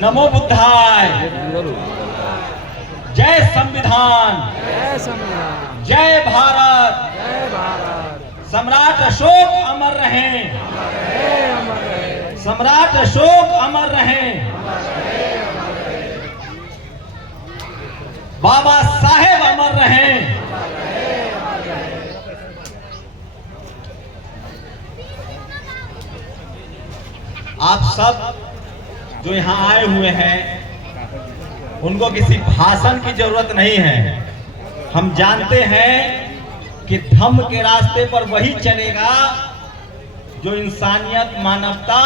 नमो बुद्धाय। जय संविधान, जय भारत, सम्राट अशोक अमर रहें, सम्राट अशोक अमर रहें, बाबा साहेब अमर रहें। आप सब जो यहाँ आए हुए हैं उनको किसी भाषण की जरूरत नहीं है। हम जानते हैं कि धम्म के रास्ते पर वही चलेगा जो इंसानियत, मानवता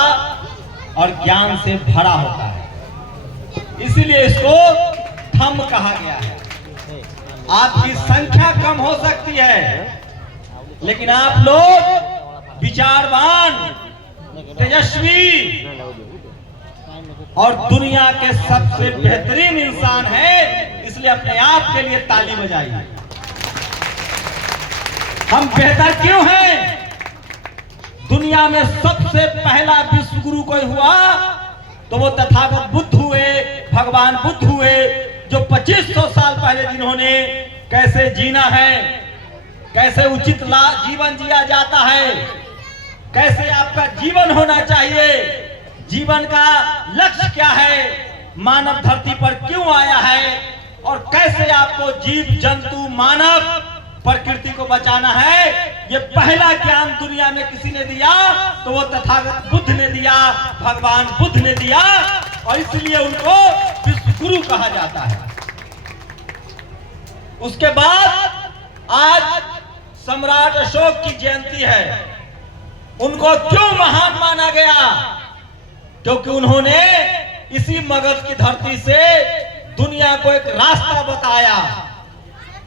और ज्ञान से भरा होता है। इसीलिए इसको धम्म कहा गया है। आपकी संख्या कम हो सकती है, लेकिन आप लोग विचारवान, तेजस्वी और दुनिया के सबसे बेहतरीन इंसान है। इसलिए अपने आप के लिए ताली बजाइए। हम बेहतर क्यों हैं? दुनिया में सबसे पहला विश्व गुरु कोई हुआ तो वो तथागत बुद्ध हुए, भगवान बुद्ध हुए, जो 2500 साल पहले जिन्होंने कैसे जीना है, कैसे उचित जीवन जिया जाता है, कैसे आपका जीवन होना चाहिए, जीवन का लक्ष्य क्या है, मानव धरती पर क्यों आया है और कैसे आपको जीव जंतु, मानव, प्रकृति को बचाना है, ये पहला ज्ञान दुनिया में किसी ने दिया तो वो तथागत बुद्ध ने दिया, भगवान बुद्ध ने दिया। और इसलिए उनको विश्व गुरु कहा जाता है। उसके बाद आज सम्राट अशोक की जयंती है। उनको क्यों महान माना गया? क्योंकि उन्होंने इसी मगध की धरती से दुनिया को एक रास्ता बताया।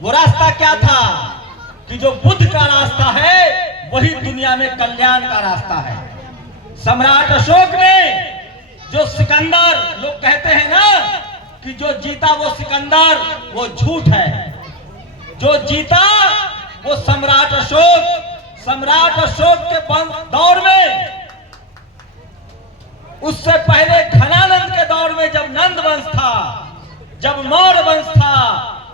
वो रास्ता क्या था कि जो बुद्ध का रास्ता है वही दुनिया में कल्याण का रास्ता है। सम्राट अशोक ने जो सिकंदर, लोग कहते हैं ना कि जो जीता वो सिकंदर, वो झूठ है। जो जीता वो सम्राट अशोक। सम्राट अशोक के दौर में, उससे पहले घनानंद के दौर में जब नंद वंश था, जब मौर्य वंश था,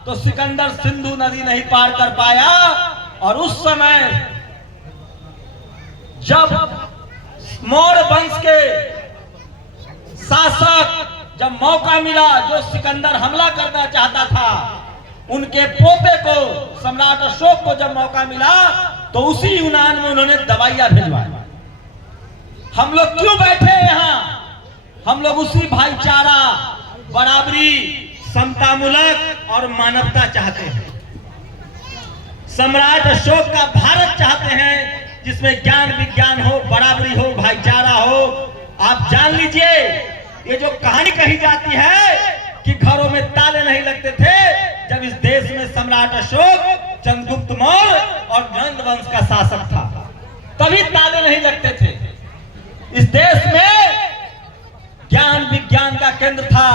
तो सिकंदर सिंधु नदी नहीं पार कर पाया। और उस समय जब मौर्य वंश के शासक, जब मौका मिला, जो सिकंदर हमला करना चाहता था, उनके पोते को, सम्राट अशोक को जब मौका मिला तो उसी यूनान में उन्होंने दवाइयां भिजवाई। हम लोग क्यों बैठे हैं यहाँ? हम लोग उसी भाईचारा, बराबरी, समतामूलक और मानवता चाहते हैं। सम्राट अशोक का भारत चाहते हैं जिसमें ज्ञान विज्ञान हो, बराबरी हो, भाईचारा हो। आप जान लीजिए, ये जो कहानी कही जाती है कि घरों में ताले नहीं लगते थे, जब इस देश में सम्राट अशोक, चंद्रगुप्त मौर्य और नंद वंश का शासक था, तभी ताले नहीं लगते थे। इस देश में ज्ञान विज्ञान का केंद्र था।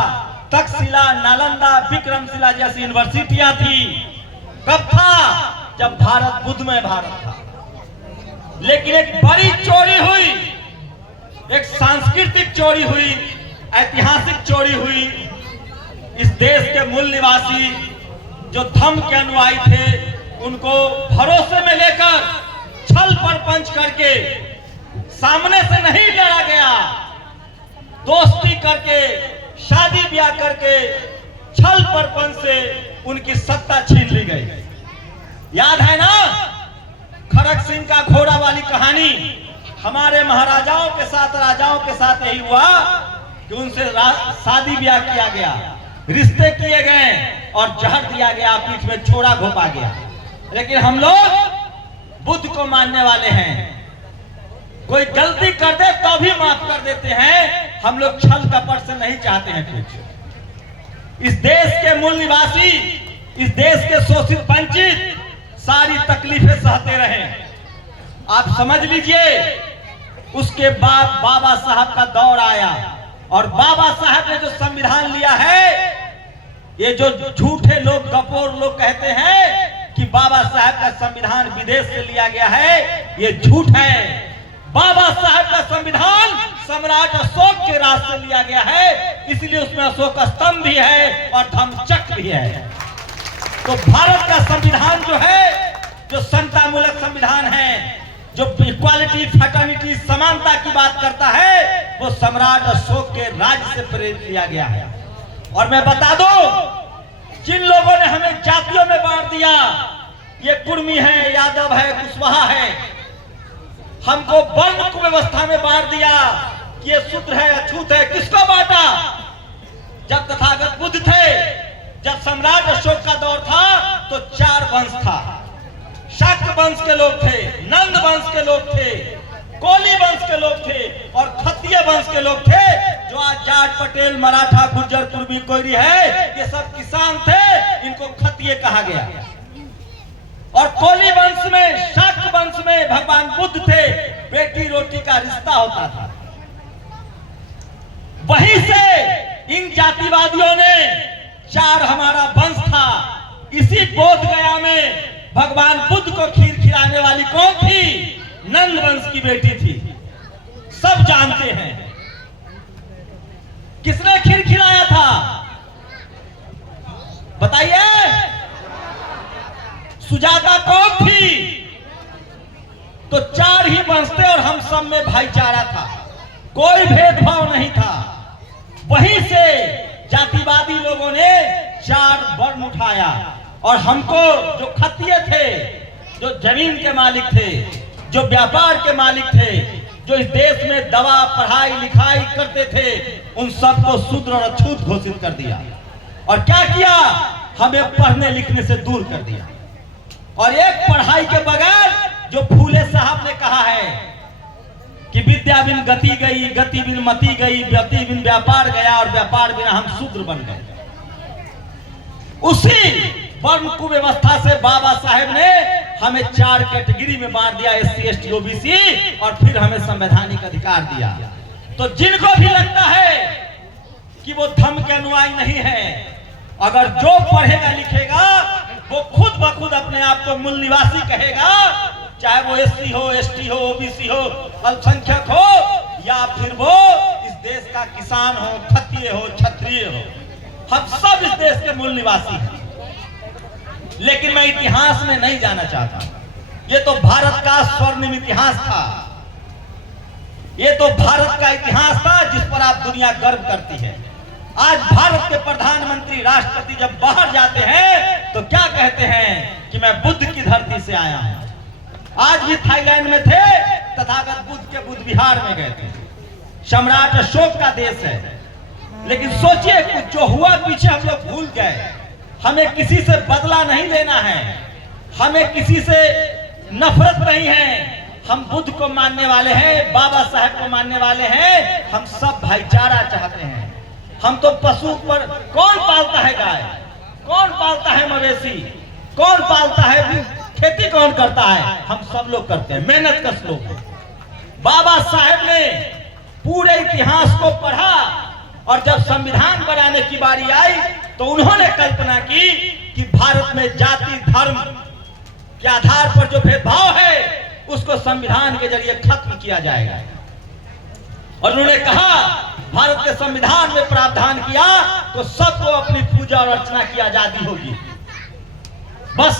तक्षशिला, नालंदा, विक्रमशिला जैसी यूनिवर्सिटियां थी। कब था? जब भारत बुद्धमय भारत था। लेकिन एक बड़ी चोरी हुई, एक सांस्कृतिक चोरी हुई, ऐतिहासिक चोरी हुई। इस देश के मूल निवासी जो धम्म के अनुयायी थे, उनको भरोसे में लेकर छल प्रपंच करके, सामने से नहीं लड़ा गया, दोस्ती करके, शादी ब्याह करके, छल प्रपंच से उनकी सत्ता छीन ली गई। याद है ना खड़ग सिंह का घोड़ा वाली कहानी? हमारे महाराजाओं के साथ, राजाओं के साथ यही हुआ कि उनसे शादी ब्याह किया गया, रिश्ते किए गए और जहर दिया गया, पीठ में छोड़ा घोंपा गया। लेकिन हम लोग बुद्ध को मानने वाले हैं। कोई गलती कर दे तो भी माफ कर देते हैं। हम लोग छल कपट से नहीं चाहते हैं कुछ। इस देश के मूल निवासी, इस देश के शोषित वंचित सारी तकलीफें सहते रहे। आप समझ लीजिए, उसके बाद बाबा साहब का दौर आया और बाबा साहब ने जो संविधान लिया है, ये जो झूठे लोग, गपोर लोग कहते हैं कि बाबा साहब का संविधान विदेश से लिया गया है, ये झूठ है। बाबा साहब का संविधान सम्राट अशोक के राज से लिया गया है, इसलिए उसमें अशोक स्तंभ भी है और धम्मचक्र भी है। तो भारत का संविधान जो है, जो समतामूलक संविधान है, जो इक्वालिटी, फ्रेटर्निटी, समानता की बात करता है, वो सम्राट अशोक के राज से प्रेरित किया गया है। और मैं बता दूं, जिन लोगों ने हमें जातियों में बांट दिया, ये कुर्मी है, यादव है, कुशवाहा है, हमको वर्ण कुव्यवस्था में बांट दिया कि ये शूद्र है, अछूत है, किसको बांटा? जब तथागत बुद्ध थे, जब सम्राट अशोक का दौर था, तो 4 वंश था। शाक्त वंश के लोग थे, नंद वंश के लोग थे, कोली वंश के लोग थे और खत्तीय वंश के लोग थे। जो आज जाट, पटेल, मराठा, गुर्जर, कुर्मी, कोयरी है, ये सब किसान थे, इनको खत्तीय कहा गया। और कोली वंश में, शाक्त वंश में भगवान बुद्ध थे, बेटी रोटी का रिश्ता होता था। वहीं से इन जातिवादियों ने 4 हमारा वंश था। इसी बोध गया में भगवान बुद्ध को खीर खिलाने वाली कौन थी? नंद वंश की बेटी थी। सब जानते हैं किसने खीर खिलाया था, बताइए। सुजाता कौन थी? तो 4 ही वंश थे और हम सब में भाईचारा था, कोई भेदभाव नहीं था। वहीं से जातिवादी लोगों ने 4 वर्ण उठाया और हमको, जो खत्तीय थे, जो जमीन के मालिक थे, जो व्यापार के मालिक थे, जो इस देश में दवा, पढ़ाई, लिखाई करते थे, उन सबको शूद्र और अछूत घोषित कर दिया। और क्या किया? हमें पढ़ने लिखने से दूर कर दिया। और एक पढ़ाई के बगैर, जो फूले साहब ने कहा है कि विद्या बिन गति गई, गति बिन मति गई, गति बिन व्यापार गया और व्यापार बिना हम शूद्र बन गए। उसी वर्ण कुव्यवस्था से बाबा साहेब ने हमें 4 कैटेगरी में बांट दिया, SC, ST, OBC, और फिर हमें संवैधानिक अधिकार दिया। तो जिनको भी लगता है कि वो धर्म के अनुयायी नहीं है, अगर जो पढ़ेगा लिखेगा वो खुद ब खुद अपने आप को मूल निवासी कहेगा, चाहे वो SC हो, ST हो, OBC हो, अल्पसंख्यक हो, या फिर वो इस देश का किसान हो, खत्तीय हो, क्षत्रिय हो, हम सब इस देश के मूल निवासी हैं। लेकिन मैं इतिहास में नहीं जाना चाहता। ये तो भारत का स्वर्णिम इतिहास था, ये तो भारत का इतिहास था जिस पर आप दुनिया गर्व करती है। आज भारत के प्रधानमंत्री, राष्ट्रपति जब बाहर जाते हैं तो क्या कहते हैं कि मैं बुद्ध की धरती से आया हूं। आज भी थाईलैंड में थे, तथागत बुद्ध के बुद्ध विहार में गए थे। सम्राट अशोक का देश है। लेकिन सोचिए, कुछ जो हुआ पीछे हम लोग भूल गए। हमें किसी से बदला नहीं लेना है, हमें किसी से नफरत नहीं है। हम बुद्ध को मानने वाले हैं, बाबा साहेब को मानने वाले हैं, हम सब भाईचारा चाहते हैं। हम तो पशु पर, कौन पालता है गाय, कौन पालता है मवेशी, कौन पालता है, खेती कौन करता है? हम सब लोग करते हैं, मेहनत कश लोग। बाबा साहेब ने पूरे इतिहास को पढ़ा और जब संविधान बनाने की बारी आई तो उन्होंने कल्पना की कि भारत में जाति, धर्म के आधार पर जो भेदभाव है उसको संविधान के जरिए खत्म किया जाएगा। और उन्होंने कहा, भारत के संविधान में प्रावधान किया तो सबको अपनी पूजा और अर्चना की आजादी होगी, बस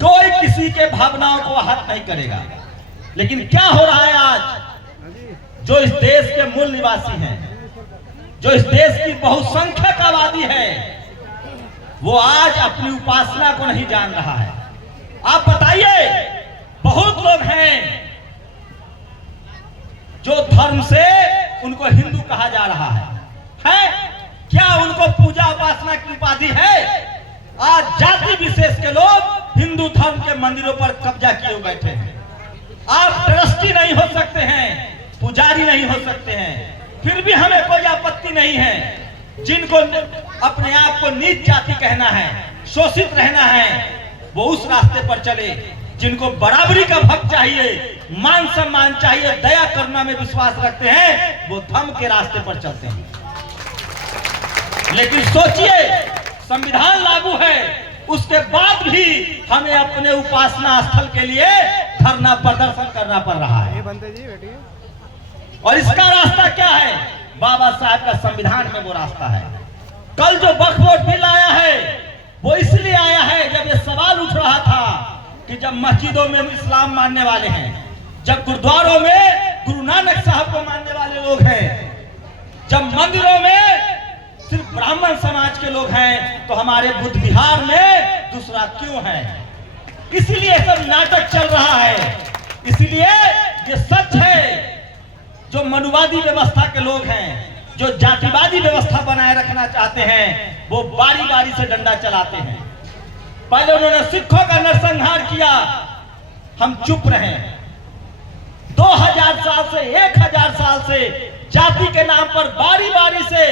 कोई किसी के भावनाओं को आहत नहीं करेगा। लेकिन क्या हो रहा है आज? जो इस देश के मूल निवासी हैं, जो इस देश की बहुसंख्यक आबादी है, वो आज अपनी उपासना को नहीं जान रहा है। आप बताइए, बहुत लोग हैं जो धर्म से उनको हिंदू कहा जा रहा है? क्या उनको पूजा उपासना की उपाधि है? आज जाति विशेष के लोग हिंदू धर्म के मंदिरों पर कब्जा किए बैठे हैं। आप ट्रस्टी नहीं हो सकते हैं, पुजारी नहीं हो सकते हैं, फिर भी हमें कोई आपत्ति नहीं है। जिनको अपने आप को नीच जाति कहना है, शोषित रहना है, वो उस रास्ते पर चले। जिनको बराबरी का हक चाहिए, मान सम्मान चाहिए, दया करुणा में विश्वास रखते हैं, वो धर्म के रास्ते पर चलते हैं। लेकिन सोचिए, संविधान लागू है, उसके बाद भी हमें अपने उपासना स्थल के लिए धरना प्रदर्शन करना पड़ रहा है। और इसका रास्ता क्या है? बाबा साहब का संविधान में वो रास्ता है। कल जो वक्फ बोर्ड बिल आया है वो इसलिए आया है, जब ये सवाल उठ रहा था कि जब मस्जिदों में इस्लाम मानने वाले हैं, जब गुरुद्वारों में गुरु नानक साहब को मानने वाले लोग हैं, जब मंदिरों में सिर्फ ब्राह्मण समाज के लोग हैं, तो हमारे बुद्ध विहार में दूसरा क्यों है? इसीलिए सब नाटक चल रहा है। इसीलिए ये सच है, जो मनुवादी व्यवस्था के लोग हैं, जो जातिवादी व्यवस्था बनाए रखना चाहते हैं, वो बारी बारी से डंडा चलाते हैं। पहले उन्होंने सिखों का नरसंहार किया, हम चुप रहे। 2000 साल से 1000 साल से जाति के नाम पर बारी बारी से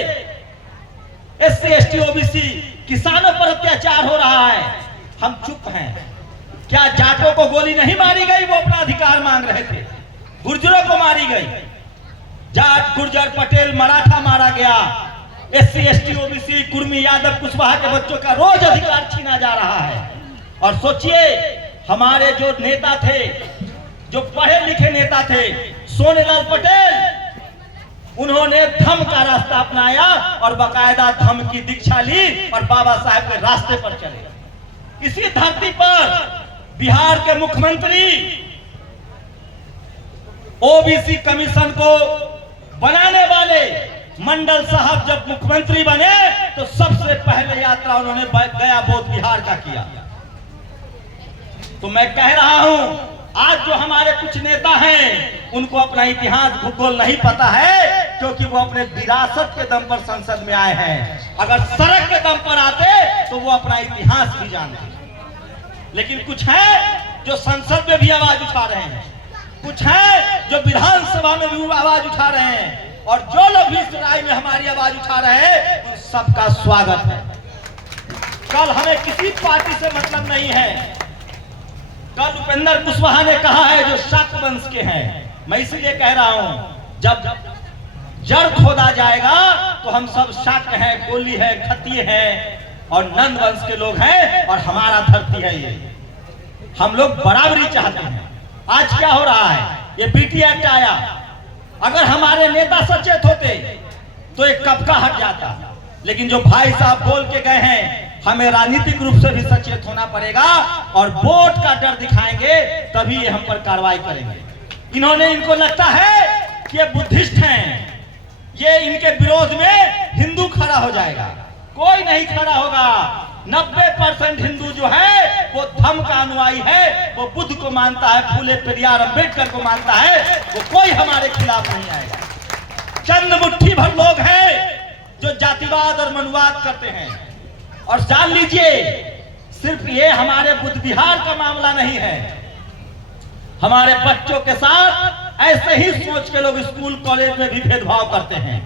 SC ST OBC किसानों पर अत्याचार हो रहा है, हम चुप हैं। क्या जाटों को गोली नहीं मारी गई? वो अपना अधिकार मांग रहे थे। गुर्जरों को मारी गई, जाट गुर्जर पटेल मराठा मारा गया, SC ST OBC Kurmi Yadav Kushwaha के बच्चों का रोज अधिकार छीना जा रहा है। और सोचिए, हमारे जो नेता थे, जो पढ़े लिखे नेता थे, सोनेलाल पटेल, उन्होंने धम्म का रास्ता अपनाया और बाकायदा धम्म की दीक्षा ली और बाबा साहब के रास्ते पर चले। इसी धरती पर बिहार के मुख्यमंत्री OBC कमीशन को बनाने वाले मंडल साहब जब मुख्यमंत्री बने, तो सबसे पहले यात्रा उन्होंने गया बौद्ध बिहार का किया। तो मैं कह रहा हूं, आज जो हमारे कुछ नेता हैं, उनको अपना इतिहास भूगोल नहीं पता है, क्योंकि वो अपने विरासत के दम पर संसद में आए हैं। अगर सड़क के दम पर आते तो वो अपना इतिहास भी जानते। लेकिन कुछ है जो संसद में भी आवाज उठा रहे हैं, कुछ है जो विधानसभा में भी आवाज उठा रहे हैं, और जो लोग भी इस राय में हमारी आवाज उठा रहे हैं, उन सबका स्वागत है। कल हमें किसी पार्टी से मतलब नहीं है। कल उपेंद्र कुशवाहा ने कहा है जो शाक्त वंश के हैं, मैं इसीलिए कह रहा हूं, जब जड़ खोदा जाएगा तो हम सब शाक्त हैं, कोली है, खत्ती है और नंद वंश के लोग हैं, और हमारा धरती है ये। हम लोग बराबरी चाहते हैं। आज क्या हो रहा है? ये BT एक्ट आया, अगर हमारे नेता सचेत होते तो एक कब का हट जाता। लेकिन जो भाई साहब बोल के गए हैं, हमें राजनीतिक रूप से भी सचेत होना पड़ेगा और वोट का डर दिखाएंगे, तभी ये हम पर कार्रवाई करेंगे। इनको लगता है कि ये बुद्धिस्ट हैं, ये इनके विरोध में हिंदू खड़ा हो जाएगा। कोई नहीं खड़ा होगा। 90% हिंदू जो है वो धम्म का अनुयायी है, वो बुद्ध को मानता है, फूले पेरियार अम्बेडकर को मानता है, वो कोई हमारे खिलाफ नहीं आएगा। चंद मुट्ठी भर लोग हैं जो जातिवाद और मनुवाद करते हैं। और जान लीजिए, सिर्फ ये हमारे बुद्ध विहार का मामला नहीं है, हमारे बच्चों के साथ ऐसे ही सोच के लोग स्कूल कॉलेज में भी भेदभाव करते हैं,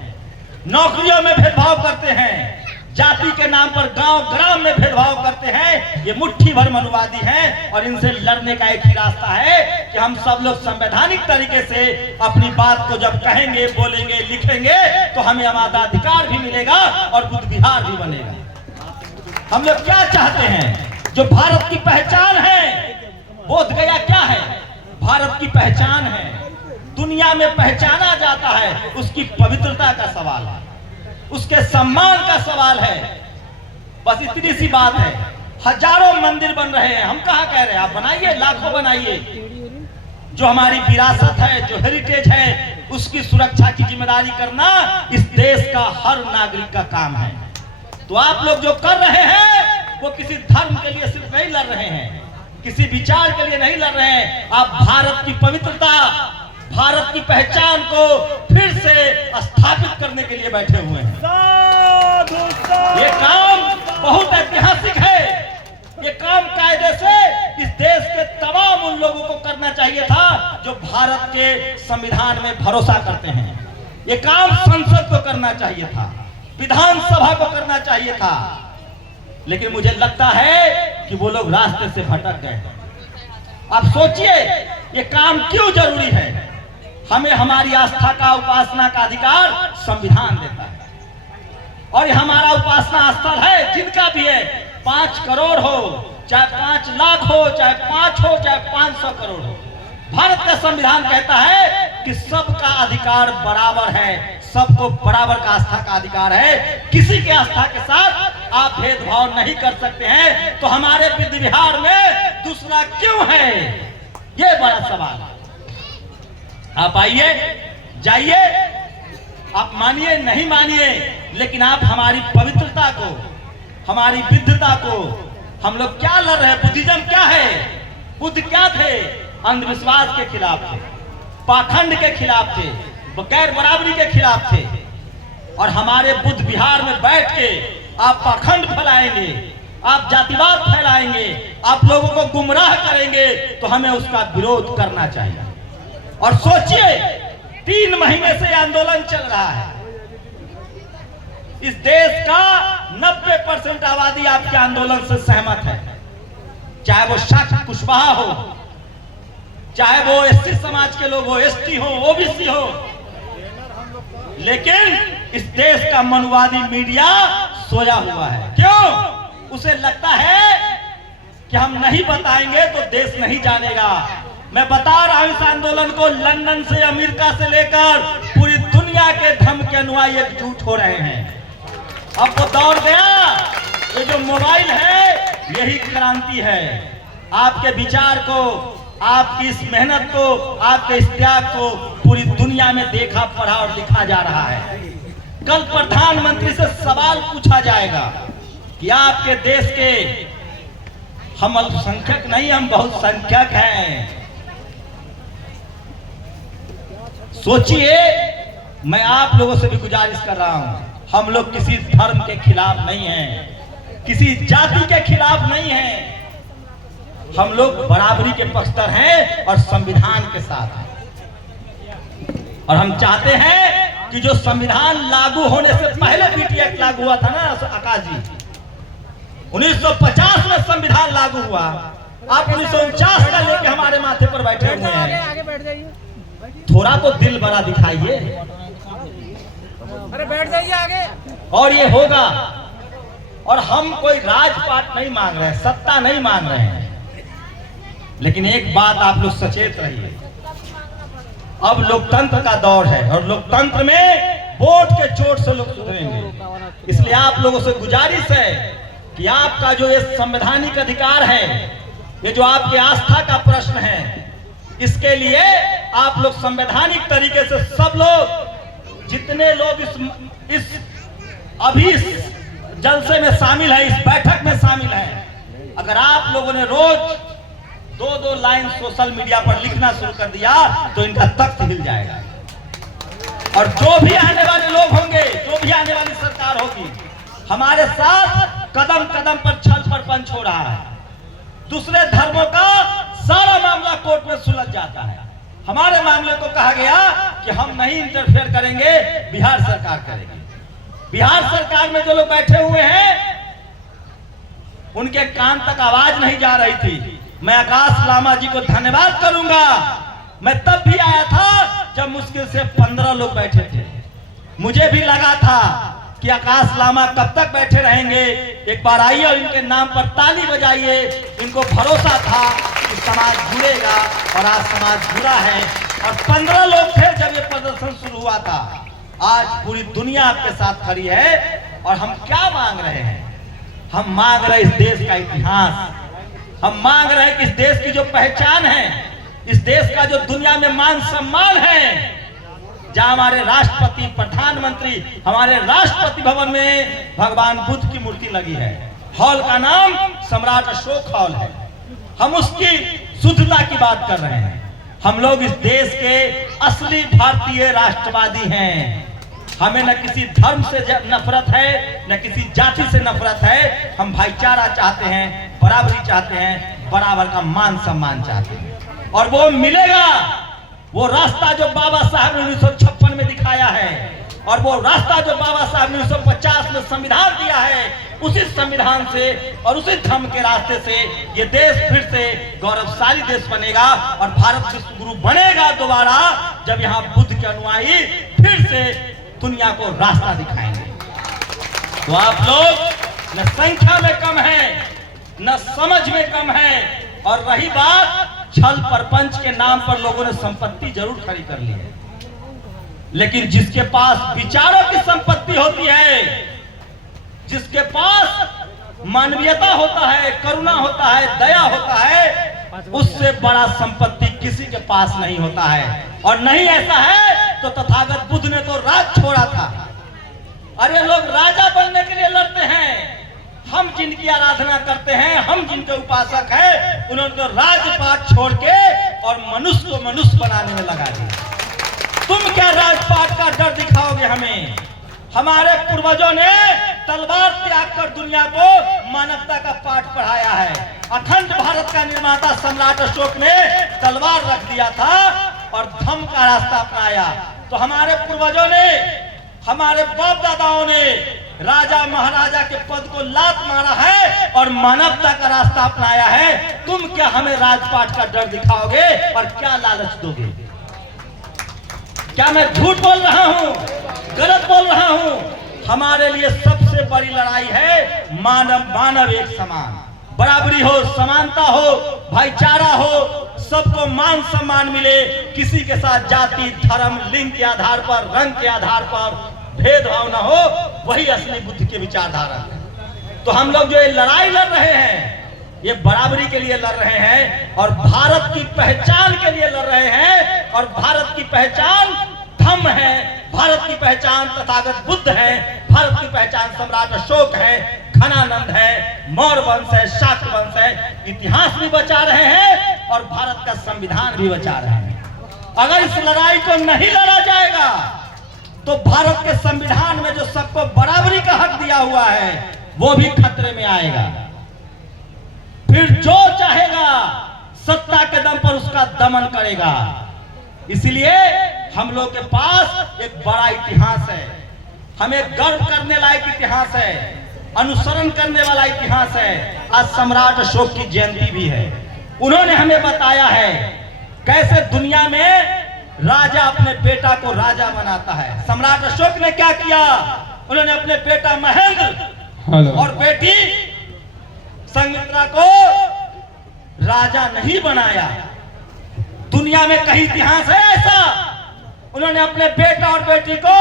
नौकरियों में भेदभाव करते हैं, जाति के नाम पर गांव ग्राम में भेदभाव करते हैं। ये मुट्ठी भर मनुवादी हैं, और इनसे लड़ने का एक ही रास्ता है कि हम सब लोग संवैधानिक तरीके से अपनी बात को जब कहेंगे, बोलेंगे, लिखेंगे, तो हमें मताधिकार भी मिलेगा और बुद्ध विहार भी बनेगा। हम लोग क्या चाहते हैं? जो भारत की पहचान है, बोध गया क्या है? भारत की पहचान है, दुनिया में पहचाना जाता है, उसकी पवित्रता का सवाल है, उसके सम्मान का सवाल है। बस इतनी सी बात है। हजारों मंदिर बन रहे हैं, हम कहाँ कह रहे हैं? आप बनाइए, लाखों बनाइए। जो हमारी विरासत है, जो हेरिटेज है, उसकी सुरक्षा की जिम्मेदारी करना इस देश का हर नागरिक का काम है। तो आप लोग जो कर रहे हैं, वो किसी धर्म के लिए सिर्फ नहीं लड़ रहे हैं, किसी विचार के लिए नहीं लड़ रहे हैं। आप भारत की पवित्रता, भारत की पहचान को फिर से स्थापित करने के लिए बैठे हुए हैं। ये काम बहुत ऐतिहासिक है। ये काम कायदे से इस देश के तमाम उन लोगों को करना चाहिए था जो भारत के संविधान में भरोसा करते हैं। ये काम संसद को करना चाहिए था, विधानसभा को करना चाहिए था, लेकिन मुझे लगता है कि वो लोग रास्ते से भटक गए। आप सोचिए, ये काम क्यों जरूरी है? हमें हमारी आस्था का, उपासना का अधिकार संविधान देता है, और ये हमारा उपासना स्थल है, जिनका भी है, 5 करोड़ हो, चाहे 5 लाख हो, चाहे 5 हो, चाहे 500 करोड़ हो। भारत का संविधान कहता है कि सबका अधिकार बराबर है, सबको बराबर का आस्था का अधिकार है, किसी के आस्था के साथ आप भेदभाव नहीं कर सकते हैं। तो हमारे विधि विहार में दूसरा क्यों है, ये बड़ा सवाल है। आप आइए, जाइए, आप मानिए नहीं मानिए, लेकिन आप हमारी पवित्रता को, हमारी विद्धता को, हम लोग क्या लड़ रहे हैं, बुद्धिज्म क्या है, बुद्ध क्या थे, अंधविश्वास के खिलाफ थे, पाखंड के खिलाफ थे, गैर बराबरी के खिलाफ थे। और हमारे बुद्ध विहार में बैठ के आप पाखंड फैलाएंगे, आप जातिवाद फैलाएंगे, आप लोगों को गुमराह करेंगे, तो हमें उसका विरोध करना चाहिए। और सोचिए 3 महीने से आंदोलन चल रहा है, इस देश का 90% आबादी आपके आंदोलन से सहमत है, चाहे वो शाक्य कुशवाहा हो, चाहे वो एससी समाज के लोग हो, एसटी हो, ओबीसी हो। लेकिन इस देश का मनुवादी मीडिया सोया हुआ है। क्यों? उसे लगता है कि हम नहीं बताएंगे तो देश नहीं जानेगा। मैं बता रहा हूं इस आंदोलन को, लंदन से, अमेरिका से लेकर पूरी दुनिया के धर्म के अनुयायी एकजुट हो रहे हैं। अब वो दौर गया, ये जो मोबाइल है यही क्रांति है। आपके विचार को, आपकी इस मेहनत को, आपके इस त्याग को पूरी दुनिया में देखा, पढ़ा और लिखा जा रहा है। कल प्रधानमंत्री से सवाल पूछा जाएगा कि आपके देश के, हम अल्पसंख्यक नहीं, हम बहुसंख्यक हैं। सोचिए, मैं आप लोगों से भी गुजारिश कर रहा हूं, हम लोग किसी धर्म के खिलाफ नहीं हैं, किसी जाति के खिलाफ नहीं हैं, हम लोग बराबरी के पक्षधर हैं और संविधान के साथ हैं। और हम चाहते हैं कि जो संविधान लागू होने से पहले बीटी एक्ट लागू हुआ था ना आकाश जी, 1950 में संविधान लागू हुआ, आप 1949 का लेके हमारे माथे पर बैठे हुए हैं। थोड़ा तो दिल बड़ा दिखाइए। अरे बैठ जाइए आगे। और ये होगा। और हम कोई राजपाट नहीं मांग रहे हैं, सत्ता नहीं मांग रहे हैं, लेकिन एक बात आप लोग सचेत रहिए, अब लोकतंत्र का दौर है और लोकतंत्र में वोट के चोट से लोग सुधरेंगे। इसलिए आप लोगों से गुजारिश है कि आपका जो ये संवैधानिक अधिकार है, ये जो आपके आस्था का प्रश्न है, इसके लिए आप लोग संवैधानिक तरीके से सब लोग, जितने लोग इस अभी इस जलसे में शामिल है, इस बैठक में शामिल है, अगर आप लोगों ने रोज 2-2 लाइन सोशल मीडिया पर लिखना शुरू कर दिया तो इनका तख्त हिल जाएगा। और जो भी आने वाले लोग होंगे, जो भी आने वाली सरकार होगी, हमारे साथ कदम कदम पर छल प्रपंच हो रहा है। दूसरे धर्मों का सारा मामला कोर्ट में सुलझ जाता है, हमारे मामले को कहा गया कि हम नहीं इंटरफेयर करेंगे, बिहार सरकार करेगी। बिहार सरकार में जो लोग बैठे हुए हैं उनके कान तक आवाज नहीं जा रही थी। मैं आकाश लामा जी को धन्यवाद करूंगा। मैं तब भी आया था जब मुश्किल से 15 लोग बैठे थे। मुझे भी लगा था कि आकाश लामा कब तक बैठे रहेंगे, एक बार आइए और इनके नाम पर ताली बजाइए। इनको भरोसा था कि समाज जुड़ेगा और आज समाज जुड़ा है। और 15 लोग थे जब ये प्रदर्शन शुरू हुआ था। आज पूरी दुनिया आपके साथ खड़ी है। और हम क्या मांग रहे हैं? हम मांग रहे इस देश का इतिहास, हम मांग रहे हैं कि इस देश की जो पहचान है, इस देश का जो दुनिया में मान सम्मान है, जहां हमारे राष्ट्रपति, प्रधानमंत्री, हमारे राष्ट्रपति भवन में भगवान बुद्ध की मूर्ति लगी है, हॉल का नाम सम्राट अशोक हॉल है, हम उसकी शुद्धता की बात कर रहे हैं। हम लोग इस देश के असली भारतीय राष्ट्रवादी हैं। हमें न किसी धर्म से नफरत है, न किसी जाति से नफरत है। हम भाईचारा चाहते हैं, बराबरी चाहते हैं, बराबर का मान सम्मान चाहते हैं। और वो मिलेगा, वो रास्ता जो बाबा साहब ने 1956 में दिखाया है, और वो रास्ता जो बाबा साहब ने 1950 में संविधान दिया है, उसी संविधान से और उसी धर्म के रास्ते से ये देश फिर से गौरवशाली देश बनेगा और भारत विश्व गुरु बनेगा दोबारा, जब यहाँ बुद्ध के अनुयायी फिर से दुनिया को रास्ता दिखाएंगे। तो आप लोग न संख्या में कम है, न समझ में कम है। और रही बात छल प्रपंच के नाम पर लोगों ने संपत्ति जरूर खड़ी कर ली है, लेकिन जिसके पास विचारों की संपत्ति होती है, जिसके पास मानवीयता होता है, करुणा होता है, दया होता है, उससे बड़ा संपत्ति किसी के पास नहीं होता है। और नहीं ऐसा है तो तथागत बुद्ध ने तो राज छोड़ा था। अरे लोग राजा बनने के लिए लड़ते हैं, हम जिनकी आराधना करते हैं, हम जिनके उपासक हैं, उन्होंने तो राजपाट छोड़ के और मनुष्य को मनुष्य बनाने में लगा दिया। तुम क्या राजपाट का डर दिखाओगे हमें? हमारे पूर्वजों ने तलवार त्याग कर दुनिया को मानवता का पाठ पढ़ाया है। अखंड भारत का निर्माता सम्राट अशोक ने तलवार रख दिया था और धम्म का रास्ता अपनाया। तो हमारे पूर्वजों ने, हमारे बाप दादाओं ने राजा महाराजा के पद को लात मारा है और मानवता का रास्ता अपनाया है। तुम क्या हमें राजपाट का डर दिखाओगे और क्या लालच दोगे? क्या मैं झूठ बोल रहा हूं, गलत बोल रहा हूं? हमारे लिए सबसे बड़ी लड़ाई है मानव मानव एक समान, बराबरी हो, समानता हो, भाईचारा हो, सबको मान सम्मान मिले, किसी के साथ जाति धर्म लिंग के आधार पर, रंग के आधार पर भेदभाव न हो। वही असली बुद्ध की विचारधारा है। तो हम लोग जो ये लड़ाई लड़ रहे हैं, ये बराबरी के लिए लड़ रहे हैं और भारत की पहचान के लिए लड़ रहे हैं। और भारत की पहचान धम्म है, भारत की पहचान तथागत बुद्ध है, भारत की पहचान सम्राट अशोक है, घनानंद है, मौर्य वंश है, शाक्त वंश है। इतिहास भी बचा रहे हैं और भारत का संविधान भी बचा रहे हैं। अगर इस लड़ाई को नहीं लड़ा जाएगा तो भारत के संविधान में जो सबको बराबरी का हक दिया हुआ है वो भी खतरे में आएगा। फिर जो चाहेगा सत्ता के दम पर उसका दमन करेगा। इसलिए हम लोग के पास एक बड़ा इतिहास है, हमें गर्व करने लायक इतिहास है, अनुसरण करने वाला इतिहास है। आज सम्राट अशोक की जयंती भी है। उन्होंने हमें बताया है कैसे दुनिया में राजा अपने बेटा को राजा बनाता है। सम्राट अशोक ने क्या किया? उन्होंने अपने बेटा महेंद्र और बेटी संघमित्रा को राजा नहीं बनाया। दुनिया में कहीं इतिहास है ऐसा? उन्होंने अपने बेटा और बेटी को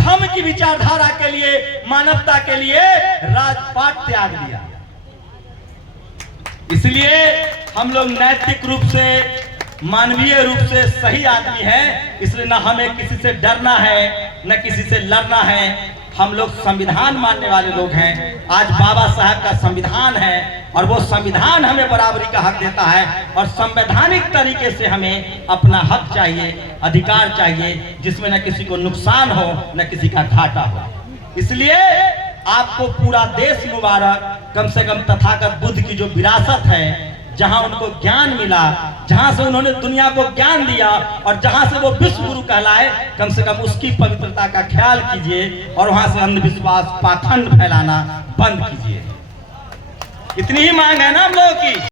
धर्म की विचारधारा के लिए, मानवता के लिए राजपाट त्याग दिया। इसलिए हम लोग नैतिक रूप से, मानवीय रूप से सही आदमी है। इसलिए न हमें किसी से डरना है, न किसी से लड़ना है। हम लोग संविधान मानने वाले लोग हैं। आज बाबा साहब का संविधान है और वो संविधान हमें बराबरी का हक देता है और संवैधानिक तरीके से हमें अपना हक चाहिए, अधिकार चाहिए, जिसमें न किसी को नुकसान हो न किसी का घाटा हो। इसलिए आपको पूरा देश मुबारक। कम से कम तथागत बुद्ध की जो विरासत है, जहां उनको ज्ञान मिला, जहां से उन्होंने दुनिया को ज्ञान दिया और जहां से वो विश्व गुरु कहलाए, कम से कम उसकी पवित्रता का ख्याल कीजिए और वहां से अंधविश्वास, पाखंड फैलाना बंद कीजिए। इतनी ही मांग है ना हम लोगों की।